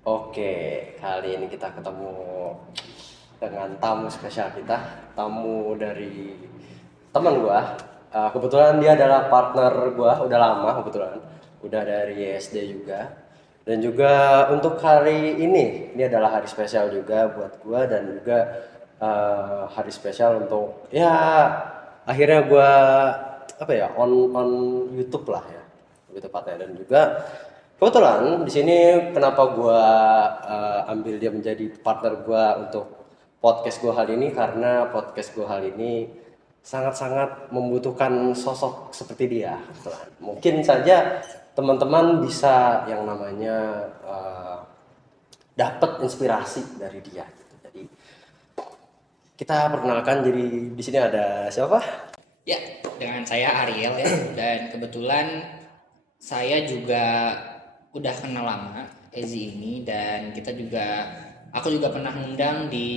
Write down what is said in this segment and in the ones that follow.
Oke, kali ini kita ketemu dengan tamu spesial kita, tamu dari teman gua. Kebetulan dia adalah partner gua, udah lama kebetulan, udah dari SD juga. Dan juga untuk hari ini adalah hari spesial juga buat gua dan juga hari spesial untuk ya akhirnya gua apa ya on YouTube lah ya, lebih tepatnya. Dan juga kebetulan di sini kenapa gua ambil dia menjadi partner gua untuk podcast gua kali ini, karena podcast gua kali ini sangat-sangat membutuhkan sosok seperti dia. Kebetulan. Mungkin saja teman-teman bisa yang namanya dapat inspirasi dari dia gitu. Jadi kita perkenalkan, jadi di sini ada siapa? Ya, dengan saya Ariel ya, dan kebetulan saya juga udah kenal lama Ezi ini, dan aku juga pernah ngundang di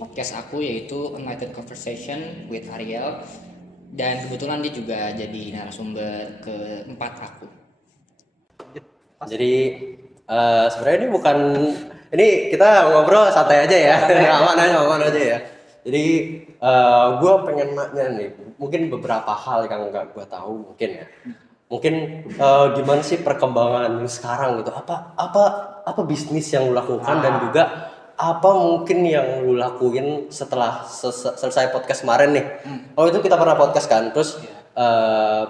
podcast aku yaitu Enlightened Conversation with Ariel, dan kebetulan dia juga jadi narasumber keempat aku. Jadi sebenarnya ini bukan, ini kita ngobrol santai aja ya, aman aja ya. Jadi gue pengen nanya nih, mungkin beberapa hal yang nggak gue tahu mungkin ya. Mungkin gimana sih perkembangan lu sekarang gitu? Apa bisnis yang lu lakukan dan juga apa mungkin yang lu lakuin setelah selesai podcast kemarin nih? Oh itu kita pernah podcast kan, terus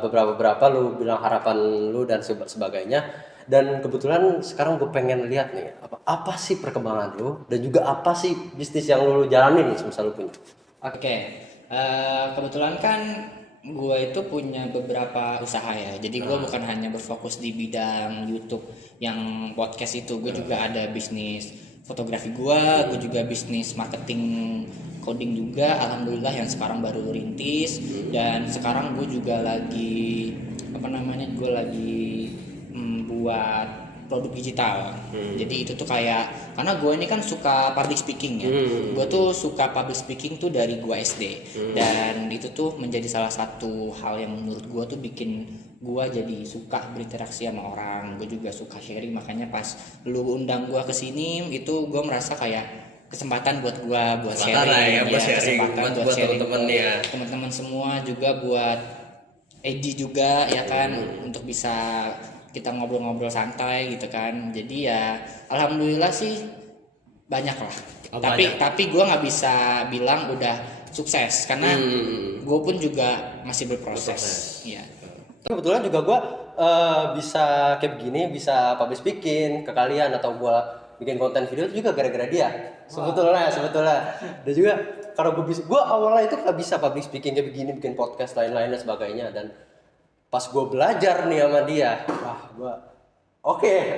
beberapa lu bilang harapan lu dan sebagainya. Dan kebetulan sekarang gue pengen lihat nih apa sih perkembangan lu dan juga apa sih bisnis yang lu jalanin semisal lu punya. Oke, kebetulan kan gue itu punya beberapa usaha ya. Jadi gue bukan hanya berfokus di bidang YouTube yang podcast itu. Gue juga ada bisnis fotografi gue juga bisnis marketing coding juga. Alhamdulillah yang sekarang baru rintis. Dan sekarang gue juga lagi gue lagi buat produk digital. Jadi itu tuh kayak, karena gue ini kan suka public speaking ya. Gue tuh suka public speaking tuh dari gue SD. Dan itu tuh menjadi salah satu hal yang menurut gue tuh bikin gue jadi suka berinteraksi sama orang. Gue juga suka sharing, makanya pas lu undang gue kesini itu gue merasa kayak kesempatan buat gue buat sharing, kesempatan buat sharing teman-teman ke ya. teman-teman semua, juga buat Edi juga ya kan, untuk bisa kita ngobrol-ngobrol santai gitu kan. Jadi ya alhamdulillah sih banyak lah. Tapi gue nggak bisa bilang udah sukses karena gue pun juga masih berproses. Iya. Kebetulan juga gue bisa kayak begini, bisa public speaking ke kalian atau gue bikin konten video itu juga gara-gara dia. Sebetulnya. Dan juga karena gue awalnya itu nggak bisa public speaking kayak begini, bikin podcast lain-lain dan sebagainya. Dan pas gue belajar nih sama dia, gue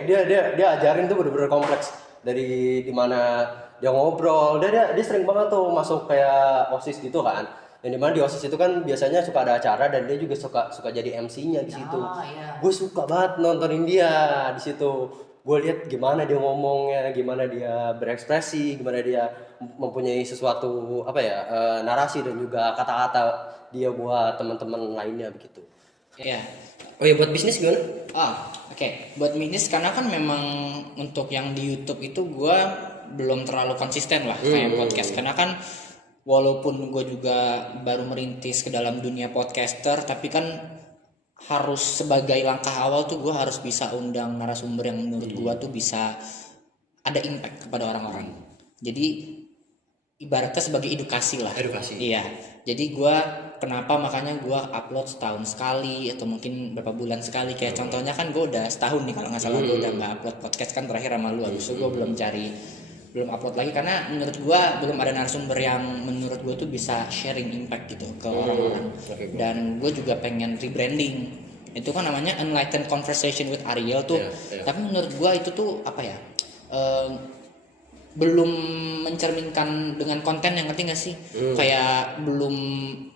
dia ajarin tuh bener-bener kompleks, dari dimana dia ngobrol, dia sering banget tuh masuk kayak OSIS gitu kan. Yang dimana di OSIS itu kan biasanya suka ada acara dan dia juga suka jadi MC-nya di situ. Iya. Gue suka banget nontonin dia di situ. Gue lihat gimana dia ngomongnya, gimana dia berekspresi, gimana dia mempunyai sesuatu narasi dan juga kata-kata dia buat teman-teman lainnya begitu. Iya. Oh ya, buat bisnis gimana? Oke. Buat bisnis, karena kan memang untuk yang di YouTube itu gue belum terlalu konsisten lah kayak podcast, karena kan walaupun gue juga baru merintis ke dalam dunia podcaster, tapi kan harus sebagai langkah awal tuh gue harus bisa undang narasumber yang menurut gue tuh bisa ada impact kepada orang-orang. Jadi ibaratnya sebagai edukasi lah. Iya. Jadi gue makanya gue upload setahun sekali atau mungkin berapa bulan sekali. Kayak contohnya kan gue udah setahun nih kalau nggak salah gue udah nggak upload podcast kan terakhir sama lu. Habis itu gue belum upload lagi karena menurut gue belum ada narasumber yang menurut gue tuh bisa sharing impact gitu ke orang-orang. Dan gue juga pengen rebranding. Itu kan namanya Enlightened Conversation with Ariel tuh. Tapi menurut gue itu tuh apa ya? Belum mencerminkan dengan konten, yang ngerti gak sih? Kayak belum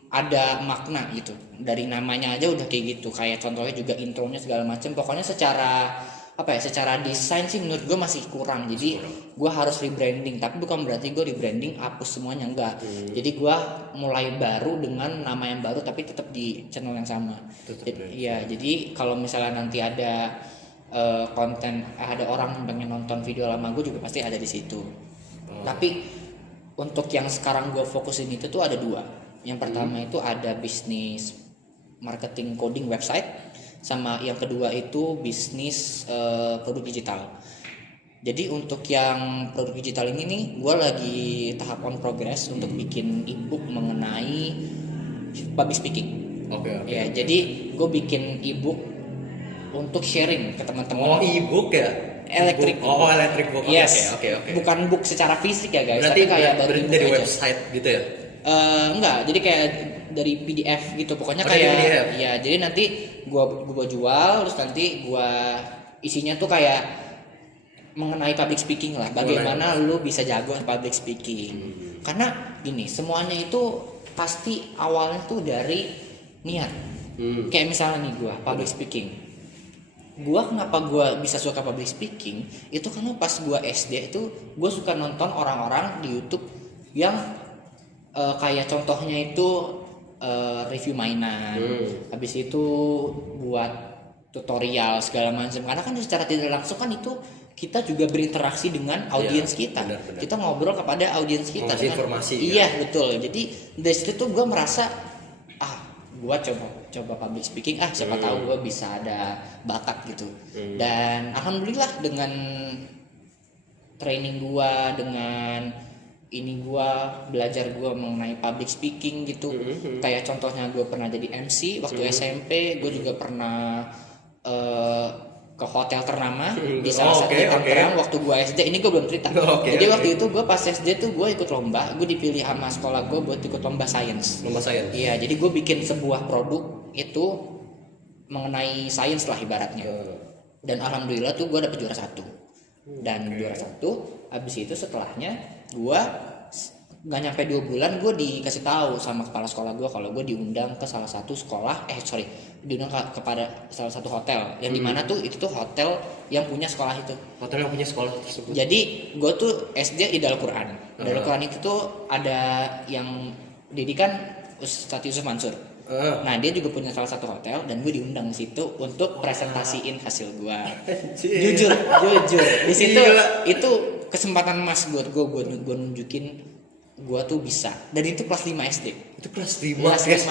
ada makna gitu dari namanya aja udah kayak gitu. Kayak contohnya juga intronya segala macam, pokoknya secara desain sih menurut gue masih kurang. Jadi gue harus rebranding, tapi bukan berarti gue rebranding hapus semuanya, enggak. Jadi gue mulai baru dengan nama yang baru tapi tetap di channel yang sama. Iya, jadi kalau misalnya nanti ada konten, ada orang pengen nonton video lama gue juga pasti ada di situ. Tapi untuk yang sekarang gue fokusin itu tuh ada dua. Yang pertama itu ada bisnis marketing coding website, sama yang kedua itu bisnis produk digital. Jadi untuk yang produk digital ini nih, gue lagi tahap on progress untuk bikin ebook mengenai public speaking. Oke. Ya, jadi gue bikin ebook untuk sharing ke teman-teman. Oh, ebook ya? Electric. Oh, electric book. Yes. Oke. Bukan book secara fisik ya guys, Berarti tapi kayak berarti ebook dari aja. website gitu ya? Enggak, jadi kayak dari PDF gitu. Pokoknya Oh, dari kayak PDF? ya, jadi nanti gua jual, terus nanti gua isinya tuh kayak mengenai public speaking lah. Bagaimana lu bisa jago public speaking. Karena gini, semuanya itu pasti awalnya tuh dari niat. Kayak misalnya nih gua public speaking. Kenapa gua bisa suka public speaking? Itu karena pas gua SD itu gua suka nonton orang-orang di YouTube yang kayak contohnya itu review mainan, habis itu buat tutorial segala macam. Karena kan secara tidak langsung kan itu kita juga berinteraksi dengan audiens kita. Benar. Kita ngobrol kepada audiens kita. Ngasih informasi. Iya betul. Jadi dari situ tuh gue merasa gue coba public speaking, siapa tahu gue bisa ada bakat gitu. Dan alhamdulillah dengan training gue, dengan ini gue belajar gue mengenai public speaking gitu. Kayak contohnya gue pernah jadi MC waktu SMP, gue juga pernah ke hotel ternama di salah satu hotel terang waktu gue SD. Ini gue belum cerita. Jadi waktu itu gue pas SD tuh gue ikut lomba, gue dipilih sama sekolah gue buat ikut lomba sains. Iya, jadi gue bikin sebuah produk itu mengenai sains lah ibaratnya. Dan alhamdulillah tuh gue dapet juara 1. Dan juara 1, abis itu setelahnya gue nggak nyampe 2 bulan gue dikasih tahu sama kepala sekolah gue kalau gue diundang ke salah satu sekolah, diundang kepada salah satu hotel yang dimana tuh itu tuh hotel yang punya sekolah itu. Hotel yang punya sekolah tersebut. Jadi gue tuh SD di Darul Quran. Darul Quran itu tuh ada yang didikan Ustadz Yusuf Mansur. Nah dia juga punya salah satu hotel dan gue diundang di situ untuk presentasiin hasil gue. Jujur di situ itu kesempatan emas buat gue nunjukin gue tuh bisa. Dan itu kelas 5 SD. Itu kelas 5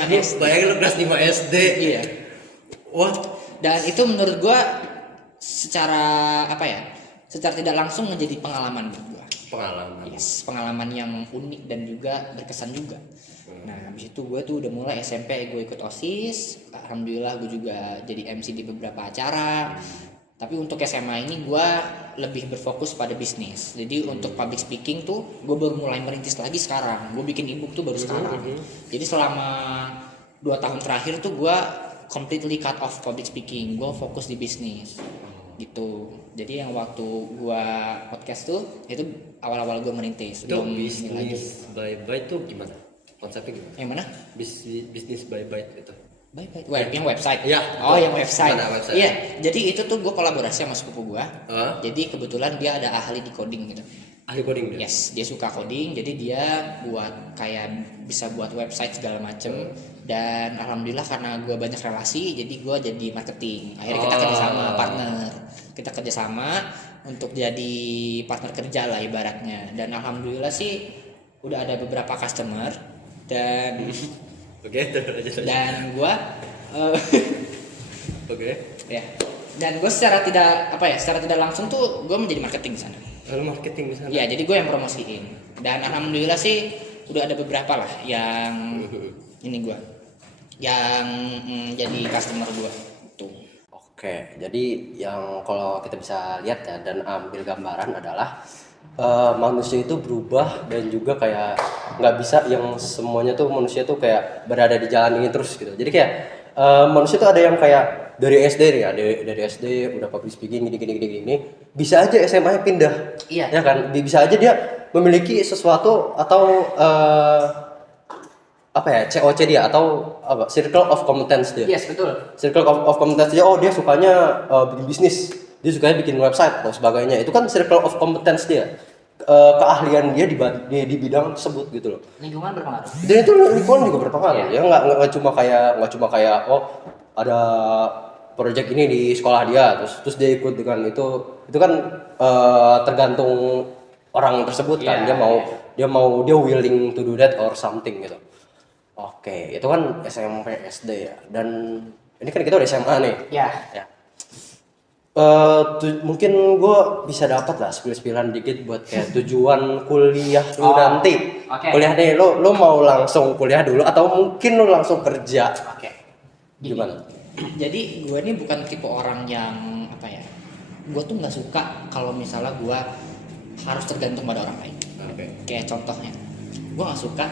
SD. Bayangin lu kelas 5 SD. Iya. Wah. Dan itu menurut gue secara secara tidak langsung menjadi pengalaman buat gue. Pengalaman yang unik dan juga berkesan juga. Nah habis itu gue tuh udah mulai SMP gue ikut OSIS. Alhamdulillah gue juga jadi MC di beberapa acara. Tapi untuk SMA ini gue lebih berfokus pada bisnis. Jadi untuk public speaking tuh gue baru mulai merintis lagi sekarang. Gue bikin ebook tuh baru sekarang. Jadi selama 2 tahun terakhir tuh gue completely cut off public speaking. Gue fokus di bisnis gitu. Jadi yang waktu gue podcast tuh itu awal-awal gue merintis. Itu bisnis by byte tuh gimana? Konsepnya gimana? Yang mana? Bisnis by byte itu. Yang website. Ya. Yang website. Website. Iya. Jadi itu tuh gue kolaborasi sama sepupu gue. Jadi kebetulan dia ada ahli di coding gitu. Ahli coding dia. Yes, dia suka coding. Jadi dia bisa buat website segala macem. Dan alhamdulillah karena gue banyak relasi, jadi gue jadi marketing. Akhirnya kita kerjasama untuk jadi partner kerja lah ibaratnya. Dan alhamdulillah sih udah ada beberapa customer dan dan gue ya, dan gue secara tidak langsung tuh gue menjadi marketing di sana. Marketing di sana. Ya, jadi gue yang promosiin. Dan alhamdulillah sih udah ada beberapa lah yang ini gue yang jadi customer gue tuh. Oke, jadi yang kalau kita bisa lihat ya dan ambil gambaran adalah manusia itu berubah dan juga kayak nggak bisa yang semuanya tuh manusia tuh kayak berada di jalan ini terus gitu. Jadi kayak manusia tuh ada yang kayak dari SD nih ya, dari SD udah public speaking gini, bisa aja SMA pindah. Iya. Ya kan, bisa aja dia memiliki sesuatu atau COC dia atau circle of competence dia. Yes, betul. Circle of competence dia, dia sukanya bikin bisnis, dia sukanya bikin website dan sebagainya. Itu kan circle of competence dia, keahlian dia di bidang tersebut gitu loh. Lingkungan berpengaruh. Dan itu lingkungan juga berpengaruh. Ya nggak cuma kayak ada project ini di sekolah dia, terus dia ikut dengan itu kan tergantung orang tersebut kan, dia willing to do that or something gitu. Oke, itu kan SMP SD ya, dan ini kan kita udah SMA nih. Ya. Ya. Mungkin gue bisa dapat lah spill-spillan dikit buat kayak tujuan kuliah lu nanti. Oke. Kuliah nih, lo mau langsung kuliah dulu atau mungkin lo langsung kerja? Oke. Gimana? Jadi gue ini bukan tipe orang yang apa ya, gue tuh nggak suka kalau misalnya gue harus tergantung pada orang lain. Kayak contohnya, gue nggak suka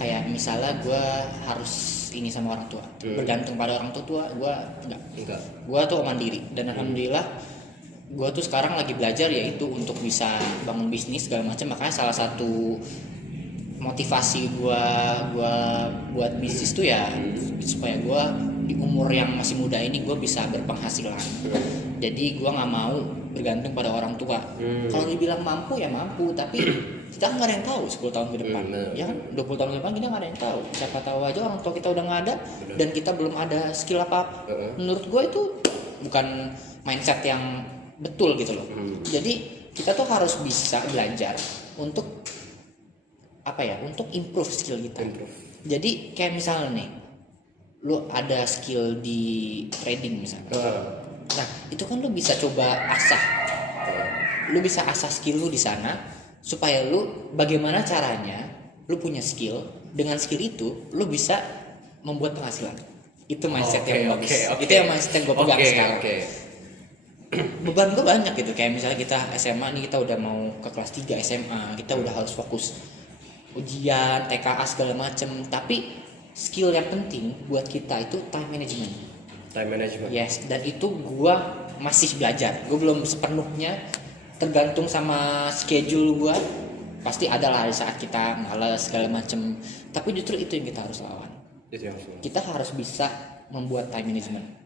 kayak misalnya gue harus ini sama orang tua, bergantung pada orang tua gue enggak. Gue tuh mandiri dan alhamdulillah gue tuh sekarang lagi belajar yaitu untuk bisa bangun bisnis segala macam. Makanya salah satu motivasi gue buat bisnis tuh ya supaya gue di umur yang masih muda ini gue bisa berpenghasilan. Jadi gue nggak mau bergantung pada orang tua. Kalau dibilang mampu ya mampu, tapi kita nggak ada yang tahu 10 tahun ke depan, ya kan? 20 tahun ke depan kita nggak ada yang tahu. Siapa tahu aja orang tua kita udah nggak ada dan kita belum ada skill apa. Menurut gue itu bukan mindset yang betul gitu loh. Jadi kita tuh harus bisa belajar untuk apa ya? Untuk improve skill kita. Jadi kayak misalnya nih, lu ada skill di trading misalnya. Nah, itu kan lu bisa coba asah. Lu bisa asah skill lu di sana supaya lu bagaimana caranya lu punya skill, dengan skill itu lu bisa membuat penghasilan. Itu mindset yang bagus. Itu yang mindset yang gue pegang sekarang. Beban gue banyak gitu, kayak misalnya kita SMA nih, kita udah mau ke kelas 3 SMA, kita udah harus fokus ujian, TKA segala macem. Tapi skill yang penting buat kita itu time management. Yes, dan itu gue masih belajar. Gue belum sepenuhnya tergantung sama schedule gue. Pasti ada lah di saat kita malas segala macem. Tapi justru itu yang kita harus lawan. Kita harus bisa membuat time management.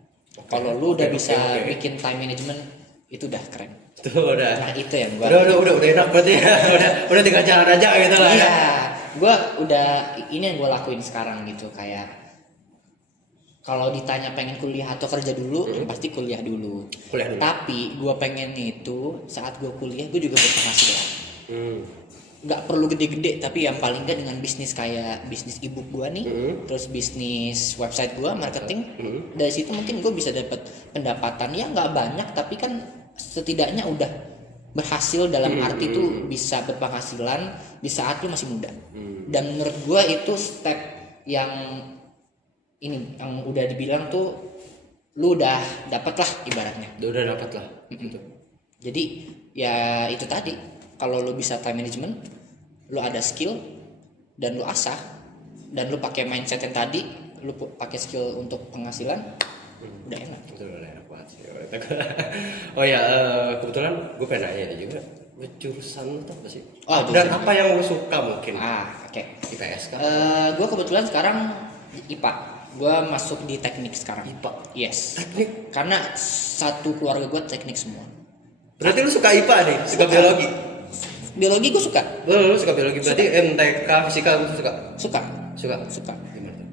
Kalau lu udah bisa bikin time management, itu udah keren. Tuh udah. Nah itu yang gue. Udah enak banget ya. udah tinggal jalan aja gitu lah. Iya, gue udah ini yang gue lakuin sekarang gitu. Kayak kalau ditanya pengen kuliah atau kerja dulu, yang pasti kuliah dulu. Tapi gue pengen itu saat gue kuliah gue juga berpenghasilan. Nggak perlu gede-gede, tapi yang paling nggak dengan bisnis kayak bisnis ebook gue nih, terus bisnis website gue, marketing. Dari situ mungkin gue bisa dapat pendapatan ya nggak banyak, tapi kan setidaknya udah berhasil dalam arti itu bisa berpenghasilan di saat lu masih muda. Dan menurut gue itu step yang ini yang udah dibilang tuh lu udah dapat lah ibaratnya. Udah dapat lah. Jadi ya itu tadi, kalau lu bisa time management, lu ada skill dan lu asah dan lu pakai mindset yang tadi, lu pakai skill untuk penghasilan, udah enak. Itu udah enak banget sih. Oh ya, kebetulan gue pengen nanya juga, jurusan lu tuh apa sih? Dan apa yang lu suka mungkin? Oke. IPS kan? Gue kebetulan sekarang IPA. Gue masuk di teknik sekarang. IPA? Yes. Teknik? Karena satu keluarga gue teknik semua. Berarti lu suka IPA nih? Suka biologi? Biologi gue suka. Lu suka biologi? Berarti MTK, fisika lu suka? Suka. Gimana?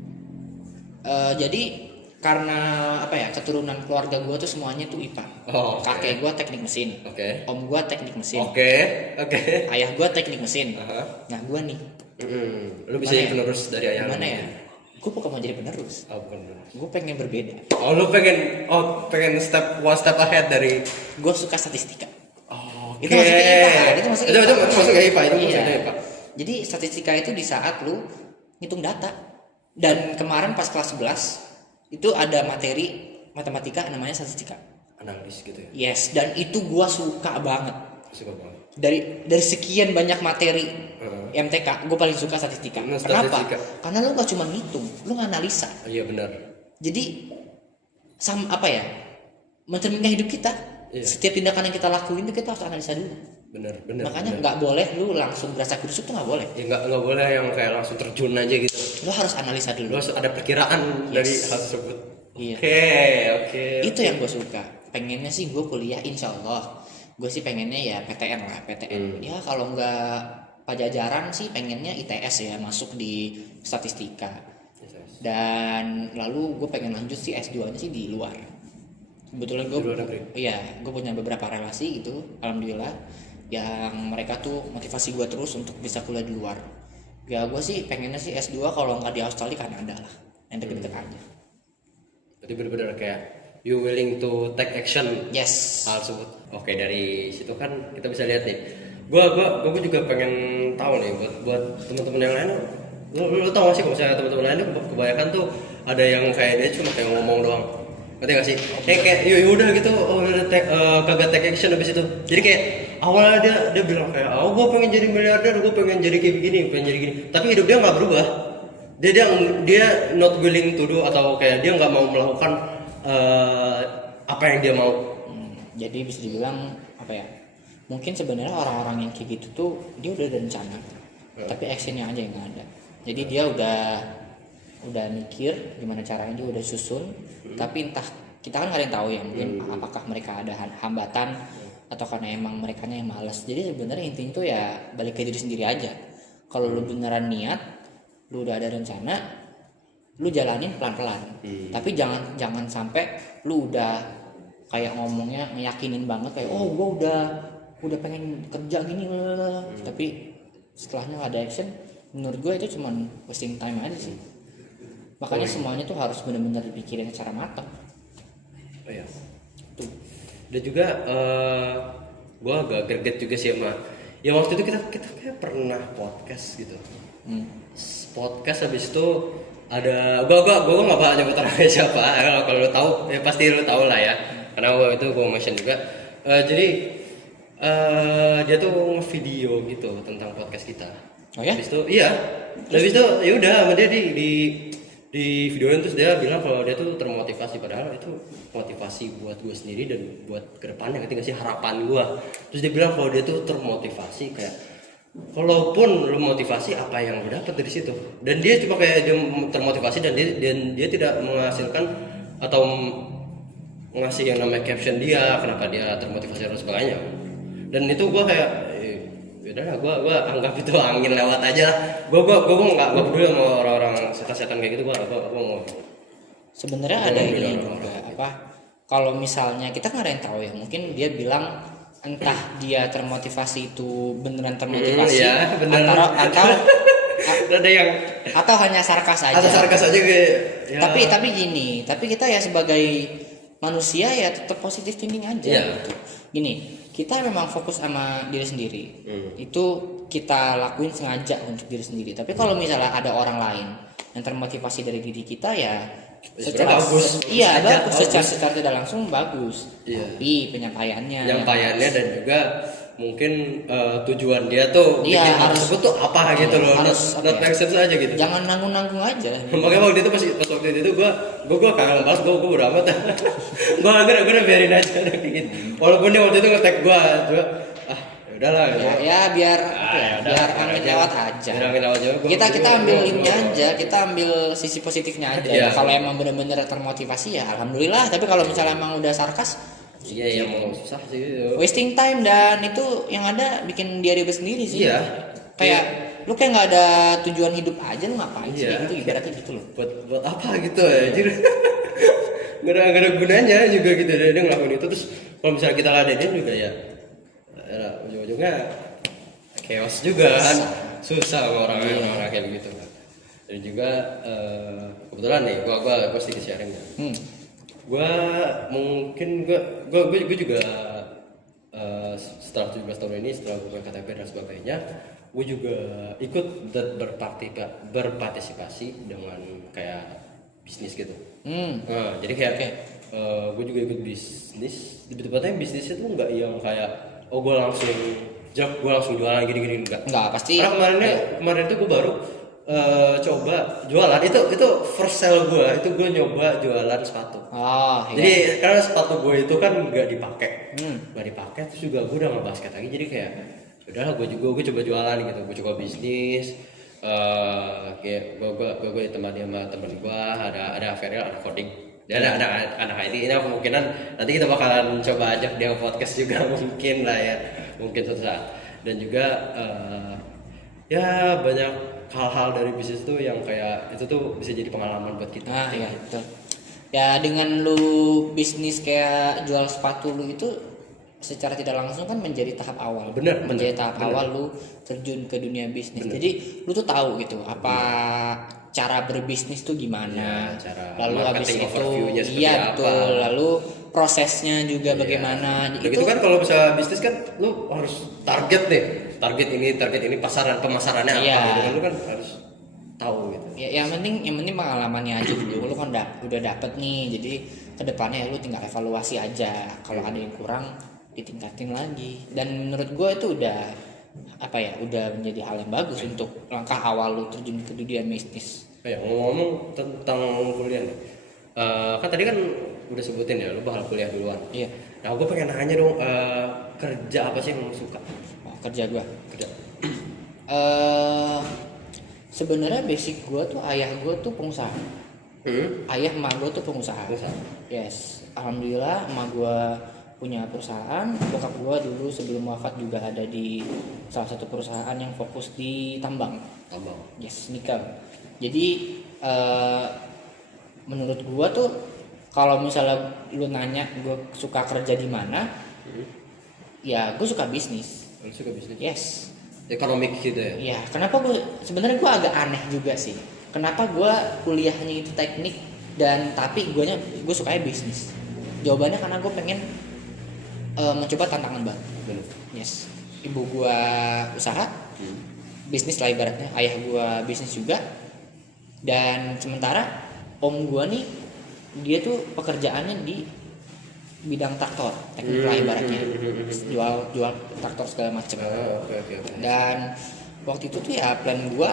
Jadi karena apa ya, keturunan keluarga gue tuh semuanya tuh IPA. Kakek gue teknik mesin. Om gue teknik mesin. Ayah gue teknik mesin. Nah gue nih. Lu bisa jadi penerus dari ayah. Gimana ya? Gue bukan mau jadi penerus. Bukan penerus. Gue pengen berbeda. Lu pengen one step ahead dari. Gue suka statistika. Itu masuknya IPA. Itu masuk IPA. Jadi statistika itu di saat lu ngitung data. Dan kemarin pas kelas 11 itu ada materi matematika namanya statistika. Analis gitu ya. Yes, dan itu gue suka banget. Dari sekian banyak materi MTK, gue paling suka statistika. Kenapa? Karena lu gak cuma ngitung, lu nganalisa. Iya benar. Jadi mencerminkan hidup kita. Setiap tindakan yang kita lakuin itu kita harus analisa dulu. Benar. Makanya nggak boleh lu langsung berasa kudus, itu nggak boleh. Ya nggak boleh yang kayak langsung terjun aja gitu. Lu harus analisa dulu. Lu harus ada perkiraan dari hal tersebut. Iya. Oke. Itu yang gue suka. Pengennya sih gue kuliah, insya Allah. Gue sih pengennya ya PTN lah, PTN. Ya kalau nggak Pajajaran sih pengennya ITS ya, masuk di statistika. Dan lalu gue pengen lanjut sih S2-nya sih di luar. kebetulan Di luar negeri. gue punya beberapa relasi gitu, alhamdulillah, yang mereka tuh motivasi gue terus untuk bisa kuliah di luar. Ya gue sih pengennya sih S2 kalau nggak di Australia, Kanada lah, yang deket-deket aja. Berarti benar-benar kayak you willing to take action Yes. hal tersebut. Oke, dari situ kan kita bisa lihat nih. Gua juga pengen tahu nih buat teman-teman yang lain. Lu tau gak sih kalau misalnya teman-teman lain tuh kebanyakan tuh ada yang kayak dia cuma kayak ngomong doang. Ngerti gak sih? Kayak udah gitu, kagak take action habis itu. Jadi kayak awalnya dia bilang kayak, oh gue pengen jadi miliarder, gue pengen jadi kayak begini, pengen jadi gini. Tapi hidup dia nggak berubah. Dia not willing to do, atau kayak dia nggak mau melakukan apa yang dia mau. Jadi bisa dibilang apa ya? Mungkin sebenarnya orang-orang yang kayak gitu tuh dia udah ada rencana, tapi actionnya aja yang nggak ada. Jadi dia udah mikir gimana caranya, dia udah susun, tapi entah, kita kan nggak ada yang tahu ya, mungkin apakah mereka ada hambatan atau karena emang merekanya yang malas. Jadi sebenarnya intinya tuh ya balik ke diri sendiri aja. Kalau lu beneran niat, lu udah ada rencana, lu jalanin pelan-pelan. Tapi jangan sampai lu udah kayak ngomongnya ngeyakinin banget kayak, oh gue udah pengen kerja gini, tapi setelahnya nggak ada action. Menurut gue itu cuman wasting time aja sih. Makanya semuanya tuh harus benar-benar dipikirin secara matang. Oh iya. Tuh. Dan juga gue agak greget juga sih sama. Ya waktu itu kita kayak pernah podcast gitu. Podcast habis itu ada gue nggak bakal nyebut orangnya siapa. Kalau lo tahu ya pasti lo tahu lah ya. Karena waktu itu gue mention juga. Jadi dia tuh ngevideo gitu tentang podcast kita. Oh ya? Habis itu iya. Habis itu ya udah sama dia di videonya, terus dia bilang kalau dia tuh termotivasi, padahal itu motivasi buat gue sendiri dan buat kedepannya, ngerti gak sih, harapan gue. Terus dia bilang kalau dia tuh termotivasi, kayak kalaupun lu motivasi apa yang lu dapat dari situ, dan dia cuma kayak dia termotivasi dan dia tidak menghasilkan atau ngasih yang namanya caption dia kenapa dia termotivasi dan sebagainya. Dan itu gue kayak udahlah, gue anggap itu angin lewat aja lah. Gue nggak peduli sama orang-orang setan kayak gitu. Gue mau. Sebenarnya ada ini juga apa? Kalau misalnya kita nggak ada yang tahu ya, mungkin dia bilang entah dia termotivasi itu beneran termotivasi, ya, atau ada yang atau hanya sarkas aja. Ada sarkas aja kayak. Ya. Tapi gini, tapi kita ya sebagai manusia ya tetap positif thinking aja. Ya. Gitu. Gini, kita memang fokus sama diri sendiri. Itu kita lakuin sengaja untuk diri sendiri. Tapi kalau misalnya ada orang lain yang termotivasi dari diri kita ya secara bagus. Iya, bagus. Secara tidak langsung bagus. Iya. Tapi penyampaiannya dan juga mungkin tujuan dia tuh bikin harus tersebut tuh apa gitu loh, not make sense aja gitu. Jangan nanggung-nanggung aja. Makanya waktu itu pas waktu itu gue kangen banget, gue udah amat. gue udah biarin aja kayak gitu. Walaupun dia waktu itu nge-tag gue udahlah ya biar angin lewat aja. Kita ambil ini aja, kita ambil sisi positifnya aja. Ya. Kalau emang benar-benar termotivasi ya alhamdulillah, tapi kalau misalnya emang udah sarkas, iya mau susah sih gitu. Wasting time, dan itu yang ada bikin dia ribet sendiri sih. Iya. Kayak lu kayak nggak ada tujuan hidup aja, lu ngapain sih? Itu ibaratnya gitu loh. Buat apa gitu aja. Gak ada gunanya juga gitu, dia ngelakuin itu. Terus kalau misalnya kita ladenin juga ya ujung-ujungnya chaos juga kan, susah sama orang kayak begitu kan. Dan juga kebetulan nih gue sedikit sharing ya. Gue juga setelah 17 tahun ini, setelah gue KTP dan sebagainya, gue juga ikut berpartisipasi dengan kayak bisnis gitu. Jadi kayak gue juga ikut bisnis. Di tempatnya bisnis itu nggak yang kayak gue langsung jualan gini enggak pasti. Karena kemarin itu gue baru coba jualan, itu first sale gue, itu gue nyoba jualan sepatu. Jadi karena sepatu gue itu kan nggak dipakai, terus juga gue udah nggak basket lagi, jadi kayak udahlah gue coba jualan gitu, gue coba bisnis. Kayak gue ditemani sama temen gue, ada Feril, ada coding, dan ada anak IT. Ini kemungkinan nanti kita bakalan coba ajak dia podcast juga mungkin lah ya, mungkin suatu saat. Dan juga ya banyak hal-hal dari bisnis tuh yang kayak itu tuh bisa jadi pengalaman buat kita. Iya betul. Ya dengan lu bisnis kayak jual sepatu lu itu secara tidak langsung kan menjadi tahap awal. Menjadi tahap awal lu terjun ke dunia bisnis. Jadi lu tuh tahu gitu apa cara berbisnis tuh gimana. Cara lalu habis marketing itu overview-nya seperti iya apa. betul. Lalu prosesnya juga bagaimana. Udah gitu kan kalau bisa bisnis kan lu harus target deh. Target ini pemasarannya Iya. apa gitu kan, lu kan harus tahu gitu. Ya, yang penting pengalamannya aja dulu. Lu kan udah dapet nih, jadi kedepannya lu tinggal evaluasi aja. Kalau ada yang kurang ditingkatin lagi. Dan menurut gue itu udah udah menjadi hal yang bagus untuk langkah awal lu terjun ke dunia bisnis. Ya ngomong-ngomong tentang kuliah nih, kan tadi kan udah sebutin ya lu bakal kuliah duluan. Iya. Nah gue pengen nanya dong, kerja apa sih yang lu suka? Kerja gue. Kerja. Sebenarnya basic gue tuh ayah gue tuh pengusaha. Ayah emak gue tuh pengusaha. Yes, alhamdulillah emak gue punya perusahaan. Bokap gue dulu sebelum wafat juga ada di salah satu perusahaan yang fokus di tambang. Yes, nikel. Jadi menurut gue tuh kalau misalnya lu nanya gue suka kerja di mana, ya gue suka bisnis. Lu suka bisnis? Yes. Ekonomik gitu ya? Iya, kenapa sebenarnya gue agak aneh juga sih. Kenapa gue kuliahnya itu teknik tapi gue sukanya bisnis. Jawabannya karena gue pengen mencoba tantangan baru. Yes. Ibu gue usaha, bisnis lah ibaratnya. Ayah gue bisnis juga. Dan sementara om gue nih, dia tuh pekerjaannya di bidang traktor, teknik lah ibaratnya, jual traktor segala macam. Okay. Dan waktu itu tuh ya plan gue,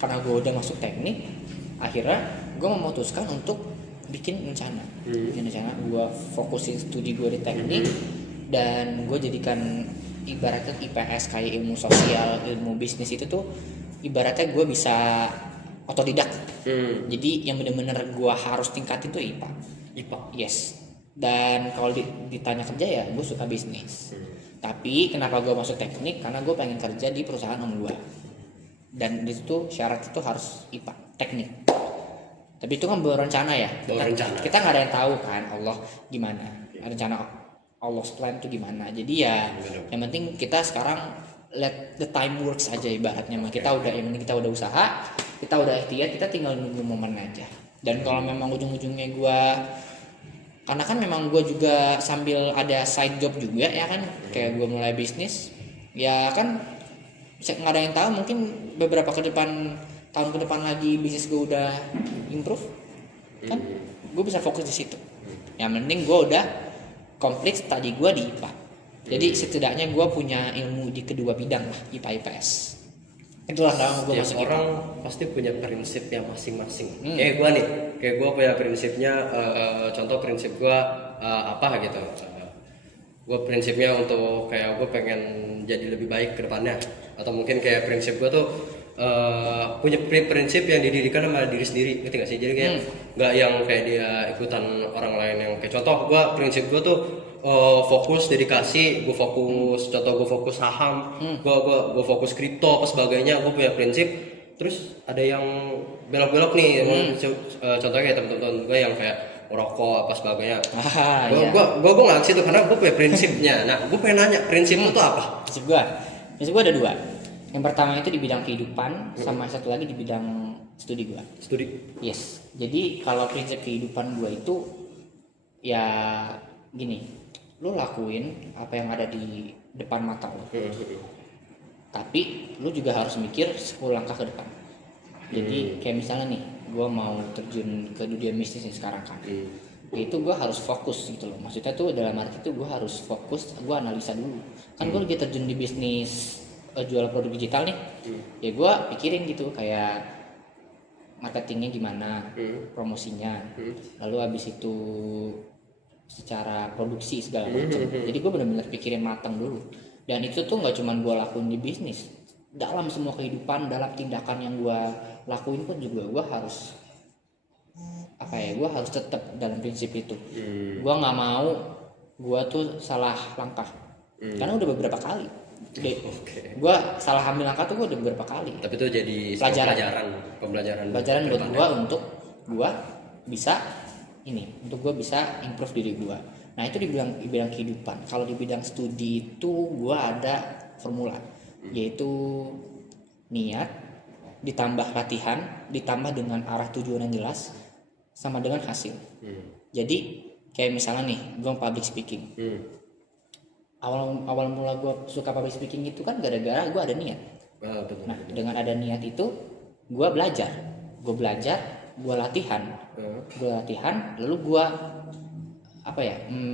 karena gue udah masuk teknik, akhirnya gue memutuskan untuk bikin rencana. Gue fokusin studi gue di teknik dan gue jadikan ibaratnya IPS kayak ilmu sosial, ilmu bisnis itu tuh ibaratnya gue bisa otodidak. Jadi yang benar-benar gue harus tingkatin tuh IPA. Yes. Dan kalau ditanya kerja ya gue suka bisnis. Tapi kenapa gue masuk teknik? Karena gue pengen kerja di perusahaan om gue. Dan di situ syarat itu harus IPA, teknik. Tapi itu kan berencana ya. Kita nggak ada yang tahu kan Allah gimana. Rencana Allah plan itu gimana. Jadi ya yang penting kita sekarang let the time works aja ibaratnya. Kita yang penting kita udah usaha, kita udah ikhtiar, kita tinggal nunggu momen aja. Dan kalau memang ujung-ujungnya gue, karena kan memang gue juga sambil ada side job juga ya kan, kayak gue mulai bisnis ya kan, nggak ada yang tahu, mungkin beberapa tahun ke depan lagi bisnis gue udah improve kan, gue bisa fokus di situ. Yang penting gue udah komplit tadi gue di IPA, jadi setidaknya gue punya ilmu di kedua bidang lah, IPA IPS. Itulah nama gue masuk. Orang pasti punya prinsipnya masing-masing. Kayak gue punya prinsipnya, contoh prinsip gue apa gitu. Gue prinsipnya untuk kayak gue pengen jadi lebih baik ke depannya. Atau mungkin kayak prinsip gue tuh punya prinsip yang didirikan sama diri sendiri, ngerti gak sih? Jadi kayak nggak yang kayak dia ikutan orang lain yang kayak contoh gue prinsip gue tuh fokus dedikasi, gue fokus saham, gue fokus kripto apa sebagainya. Gue punya prinsip. Terus ada yang belok-belok nih, contohnya kayak teman-teman gue yang kayak merokok apa sebagainya. Gue nggak situ karena gue punya prinsipnya. Nah gue pengen nanya, prinsip itu apa? Prinsip gue ada dua. Yang pertama itu di bidang kehidupan, sama satu lagi di bidang studi gue. Yes. Jadi kalau prinsip kehidupan gue itu ya gini, lu lakuin apa yang ada di depan mata lu. Tapi lu juga harus mikir 10 langkah ke depan. Jadi kayak misalnya nih, gue mau terjun ke dunia bisnis nih sekarang kan. Itu gue harus fokus gitu loh. Maksudnya tuh dalam arti itu gue harus fokus, gue analisa dulu. Kan gue lagi terjun di bisnis jual produk digital nih. Ya gue pikirin gitu kayak marketingnya gimana, promosinya. Lalu habis itu secara produksi segala macam. Jadi gue benar-benar pikirin matang dulu. Dan itu tuh nggak cuma gue lakuin di bisnis, dalam semua kehidupan, dalam tindakan yang gue lakuin pun juga gue harus gue harus tetap dalam prinsip itu. Gue nggak mau gue tuh salah langkah, karena udah beberapa kali. Gue salah ambil langkah tuh gue udah beberapa kali. Tapi itu jadi pembelajaran buat gue untuk gue bisa ini, untuk gue bisa improve diri gue. Nah itu di bidang kehidupan. Kalau di bidang studi itu gue ada formula, yaitu niat ditambah latihan ditambah dengan arah tujuan yang jelas sama dengan hasil. Jadi kayak misalnya nih gue public speaking. Awal mula gue suka public speaking itu kan gara-gara gue ada niat. Nah dengan ada niat itu gue belajar, gue latihan, lalu gue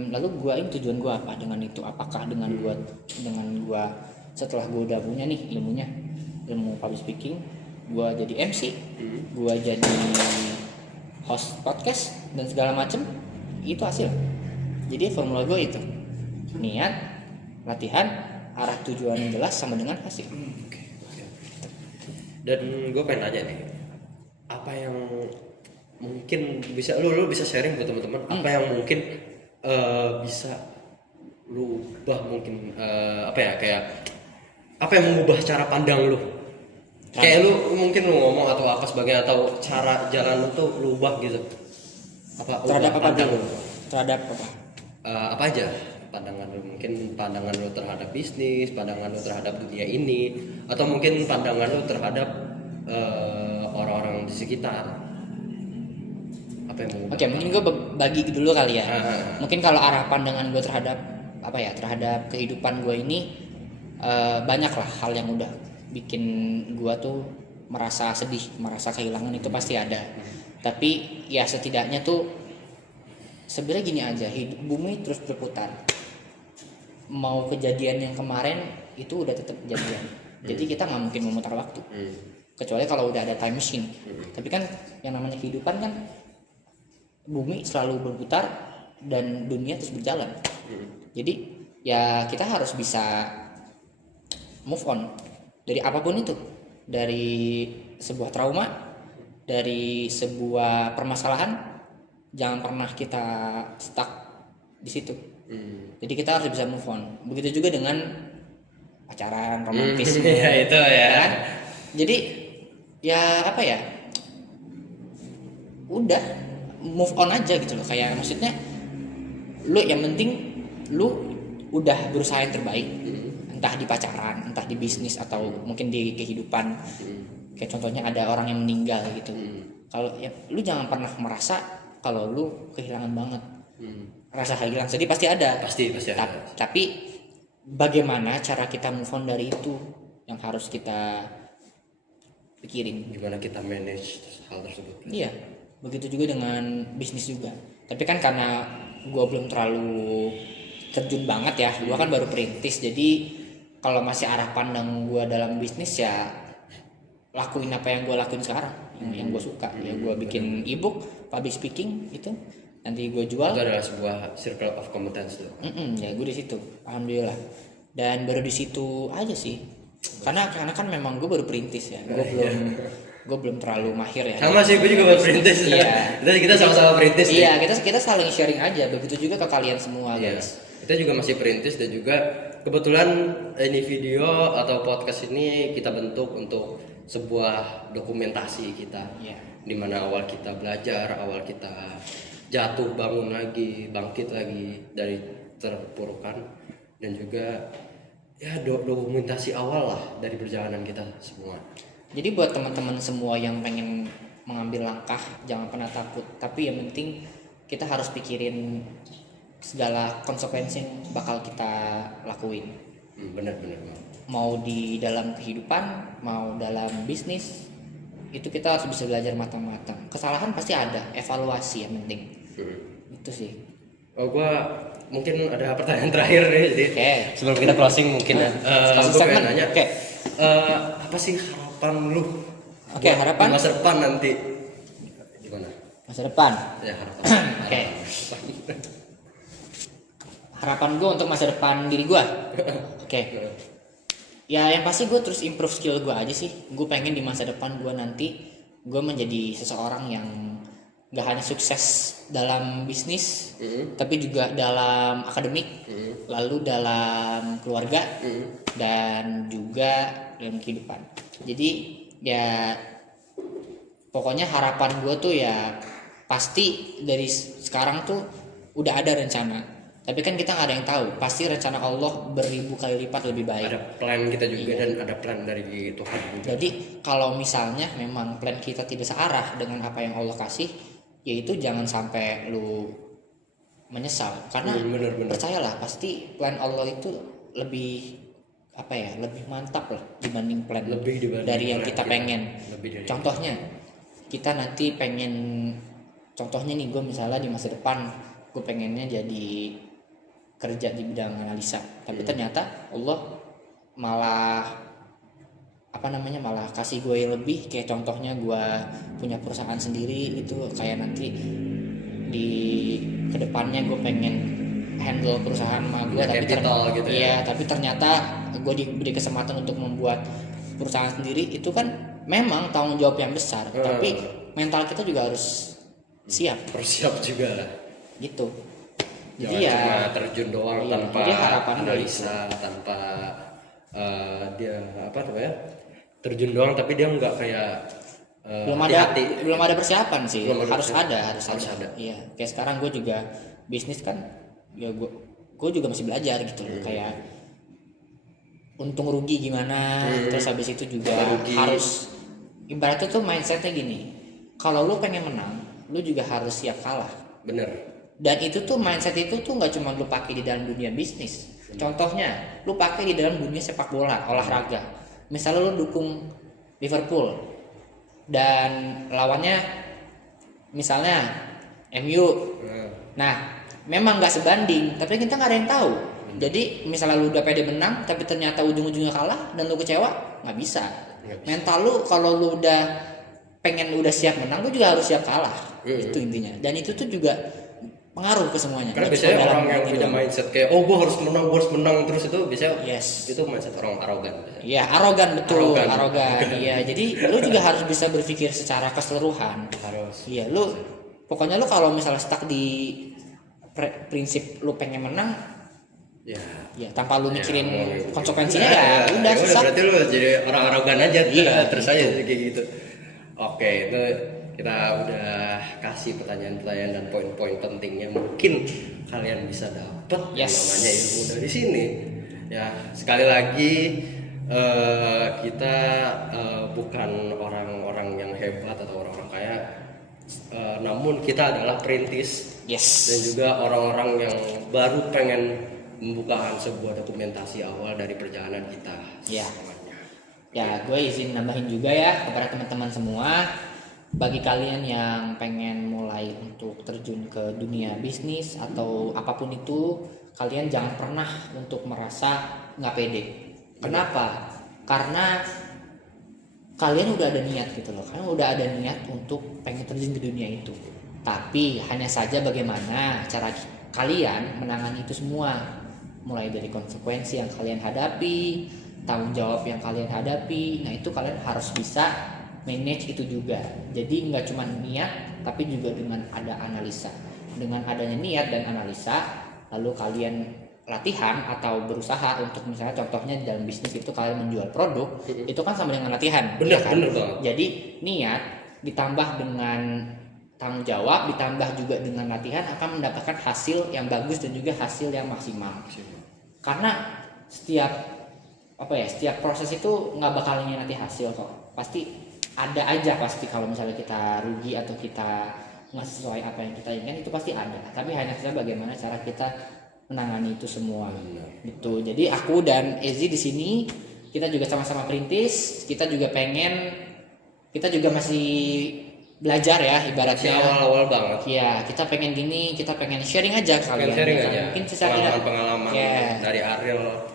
lalu gue ini tujuan gue apa dengan itu? Apakah dengan gue setelah gue udah punya nih ilmu public speaking, gue jadi MC, gue jadi host podcast dan segala macem, itu hasil. Jadi formula gue itu niat, latihan, arah tujuan yang jelas sama dengan hasil. Dan gue pengen nanya nih, apa yang mungkin bisa lu bisa sharing buat teman-teman, apa yang mungkin bisa lu ubah mungkin kayak apa yang mengubah cara pandang lu? Kayak lu mungkin lu ngomong atau apa sebagainya, atau cara jalan lu tuh lu ubah gitu. Terhadap apa dulu? Terhadap apa? Apa aja pandangan lu, mungkin pandangan lu terhadap bisnis, pandangan lu terhadap dunia ini, atau mungkin pandangan lu terhadap orang-orang di sekitar. Apa yang mengubah? Oke, mungkin gue bagi dulu kali ya. Mungkin kalau arah pandangan gue terhadap terhadap kehidupan gue ini, banyak lah hal yang udah bikin gue tuh merasa sedih, merasa kehilangan, itu pasti ada. Tapi ya setidaknya tuh sebenarnya gini aja, bumi terus berputar. Mau kejadian yang kemarin itu udah tetap kejadian. Jadi kita nggak mungkin memutar waktu, kecuali kalau udah ada time machine. Tapi kan yang namanya kehidupan kan bumi selalu berputar dan dunia terus berjalan. Jadi ya kita harus bisa move on dari apapun itu, dari sebuah trauma, dari sebuah permasalahan, jangan pernah kita stuck di situ. Jadi kita harus bisa move on. Begitu juga dengan pacaran, romantis. Ya itu ya. Kan? Jadi ya udah move on aja gitu loh. Kayak maksudnya lu yang penting lu udah berusaha yang terbaik. Entah di pacaran, entah di bisnis, atau mungkin di kehidupan. Kayak contohnya ada orang yang meninggal gitu. Kalau ya lu jangan pernah merasa kalau lu kehilangan banget. Rasa kehilangan sedih pasti ada. Pasti ada. Tapi bagaimana cara kita move on dari itu yang harus kita pikirin. Gimana kita manage hal tersebut? Iya, begitu juga dengan bisnis juga. Tapi kan karena gue belum terlalu terjun banget ya, gue kan baru perintis. Jadi kalau masih arah pandang gue dalam bisnis ya lakuin apa yang gue lakuin sekarang, yang gue suka. Ya gue bikin ebook, public speaking itu nanti gue jual. Itu adalah sebuah circle of competence tuh. Ya gue di situ, alhamdulillah. Dan baru di situ aja sih. Karena kan memang gue baru perintis ya. Gue belum terlalu mahir ya. Sama sih, gue juga baru perintis. Iya. Kita sama-sama perintis. Iya, kita saling sharing aja. Begitu juga ke kalian semua, guys. Kita juga masih perintis, dan juga kebetulan ini video atau podcast ini kita bentuk untuk sebuah dokumentasi kita. Dimana awal kita belajar, awal kita jatuh, bangun lagi, bangkit lagi dari terpurukan, dan juga ya dokumentasi awal lah dari perjalanan kita semua. Jadi buat teman-teman semua yang pengen mengambil langkah, jangan pernah takut. Tapi yang penting kita harus pikirin segala konsekuensi yang bakal kita lakuin. Benar. Mau di dalam kehidupan, mau dalam bisnis, itu kita harus bisa belajar matang-matang. Kesalahan pasti ada, evaluasi yang penting. Itu sih. Gue mungkin ada pertanyaan terakhir nih, jadi sebelum kita closing mungkin gue pengen nanya, apa sih harapan lu? Harapan masa depan nanti gimana? Masa depan. Ya, harapan. Harapan gue untuk masa depan diri gue. Ya yang pasti gue terus improve skill gue aja sih. Gue pengen di masa depan gue nanti gue menjadi seseorang yang gak hanya sukses dalam bisnis, tapi juga dalam akademik, lalu dalam keluarga, dan juga dalam kehidupan. Jadi ya pokoknya harapan gue tuh ya pasti dari sekarang tuh udah ada rencana. Tapi kan kita nggak ada yang tahu. Pasti rencana Allah beribu kali lipat lebih baik. Ada plan kita juga dan ada plan dari Tuhan juga. Jadi kalau misalnya memang plan kita tidak searah dengan apa yang Allah kasih, yaitu jangan sampai lu menyesal. Karena Bener. percayalah pasti plan Allah itu lebih lebih mantap lah dibanding plan dari yang kita pengen. Contohnya kita nanti pengen, contohnya nih gue misalnya di masa depan gue pengennya jadi kerja di bidang analisa, tapi ternyata Allah malah malah kasih gue yang lebih, kayak contohnya gue punya perusahaan sendiri itu, kayak nanti di kedepannya gue pengen handle perusahaan sama gue, tapi ternyata gue diberi kesempatan untuk membuat perusahaan sendiri, itu kan memang tanggung jawab yang besar, tapi mental kita juga harus bersiap juga lah gitu. Jadi cuma terjun doang tanpa analisa, tanpa dia terjun doang tapi dia nggak kayak belum ada persiapan sih. Harus ada. Iya, kayak sekarang gue juga bisnis kan, ya gue juga masih belajar gitu loh, kayak untung rugi gimana, terus habis itu juga harus, ibaratnya tuh mindsetnya gini, kalau lu pengen menang lu juga harus siap kalah. Bener. Dan itu tuh mindset itu tuh nggak cuma lu pakai di dalam dunia bisnis. Contohnya lu pakai di dalam dunia sepak bola, olahraga. Misalnya lu dukung Liverpool dan lawannya misalnya MU. Nah, memang nggak sebanding, tapi kita nggak ada yang tahu. Jadi misalnya lu udah pede menang, tapi ternyata ujung-ujungnya kalah dan lu kecewa, nggak bisa. Mental lu kalau lu udah siap menang, lu juga harus siap kalah. Itu intinya. Dan itu tuh juga pengaruh ke semuanya. Karena biasanya orang yang punya mindset kayak gue harus menang terus, itu biasanya itu mindset orang arogan. Iya, arogan, betul, arogan. Iya, jadi lu juga harus bisa berpikir secara keseluruhan. Harus. Iya, lu pokoknya lu kalau misalnya stuck di prinsip lu pengen menang, ya tanpa lu mikirin konsekuensinya, ya udah susah. Berarti lu jadi orang arogan aja, terus aja kayak gitu. Oke, itu kita udah kasih pertanyaan-pertanyaan dan poin-poin pentingnya, mungkin kalian bisa dapat namanya ilmu dari sini. Ya, sekali lagi kita bukan orang-orang yang hebat atau orang-orang kaya, namun kita adalah perintis dan juga orang-orang yang baru pengen membukakan sebuah dokumentasi awal dari perjalanan kita. Ya, gue izin nambahin juga ya kepada teman-teman semua. Bagi kalian yang pengen mulai untuk terjun ke dunia bisnis atau apapun itu, kalian jangan pernah untuk merasa nggak pede. Kenapa? Karena kalian udah ada niat gitu loh. Kalian udah ada niat untuk pengen terjun ke dunia itu. Tapi hanya saja bagaimana cara kalian menangani itu semua. Mulai dari konsekuensi yang kalian hadapi, tanggung jawab yang kalian hadapi. Nah, itu kalian harus bisa manage itu juga. Jadi nggak cuma niat, tapi juga dengan ada analisa. Dengan adanya niat dan analisa, lalu kalian latihan atau berusaha untuk, misalnya contohnya dalam bisnis itu kalian menjual produk, itu kan sama dengan latihan. Bener banget. Jadi niat ditambah dengan tanggung jawab, ditambah juga dengan latihan, akan mendapatkan hasil yang bagus dan juga hasil yang maksimal. Karena setiap proses itu nggak bakal nanti hasil kok. Pasti ada aja, pasti kalau misalnya kita rugi atau kita nggak sesuai apa yang kita inginkan, itu pasti ada. Tapi hanya saja bagaimana cara kita menangani itu semua. Gitu. Jadi aku dan Ezi di sini kita juga sama-sama perintis. Kita juga masih belajar ya, ibaratnya awal-awal banget. Iya, kita pengen gini, kita pengen sharing aja kalian. Mungkin secara pengalaman dari Ariel.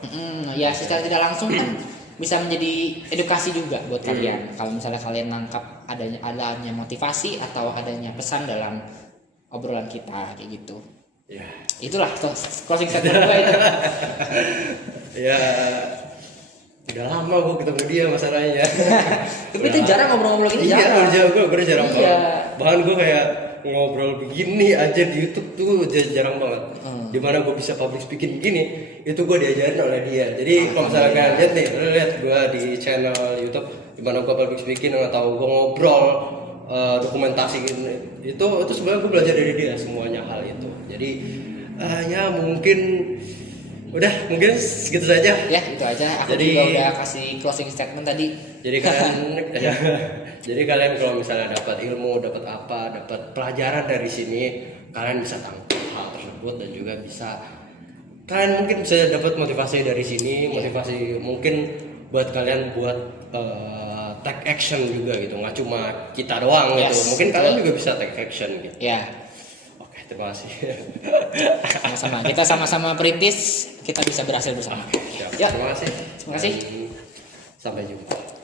Ya secara tidak langsung kan bisa menjadi edukasi juga buat kalian. Kalau misalnya kalian nangkap adanya motivasi atau adanya pesan dalam obrolan kita kayak gitu. Ya. Itulah closing statement gue itu. Ya. Udah lama gue ketemu dia masalahnya. Tapi itu jarang ngobrol-ngobrol gini. Iya, gue jarang banget. Bahkan gue kayak ngobrol begini aja di YouTube tuh jarang banget. Dimana gue bisa public speaking begini, itu gue diajarin oleh dia. Jadi kalau misalnya kalian lihat gue di channel YouTube dimana gue public speaking atau gue ngobrol dokumentasi itu sebenarnya gue belajar dari dia semuanya hal itu. Jadi ya mungkin mungkin segitu saja. Ya itu aja. Aku Jadi- juga udah kasih closing statement tadi. Jadi kalian jadi kalian kalau misalnya dapat ilmu, dapat apa, dapat pelajaran dari sini, kalian bisa tangkap hal tersebut dan juga bisa kalian mungkin bisa dapat motivasi dari sini, motivasi mungkin buat kalian buat take action juga gitu, nggak cuma kita doang gitu. Yes, Mungkin betul. kalian juga bisa take action gitu. Ya, Oke, terima kasih. sama-sama. Kita sama-sama perintis, kita bisa berhasil bersama. Siap. Ya. Terima kasih. Terima kasih. Dan sampai jumpa.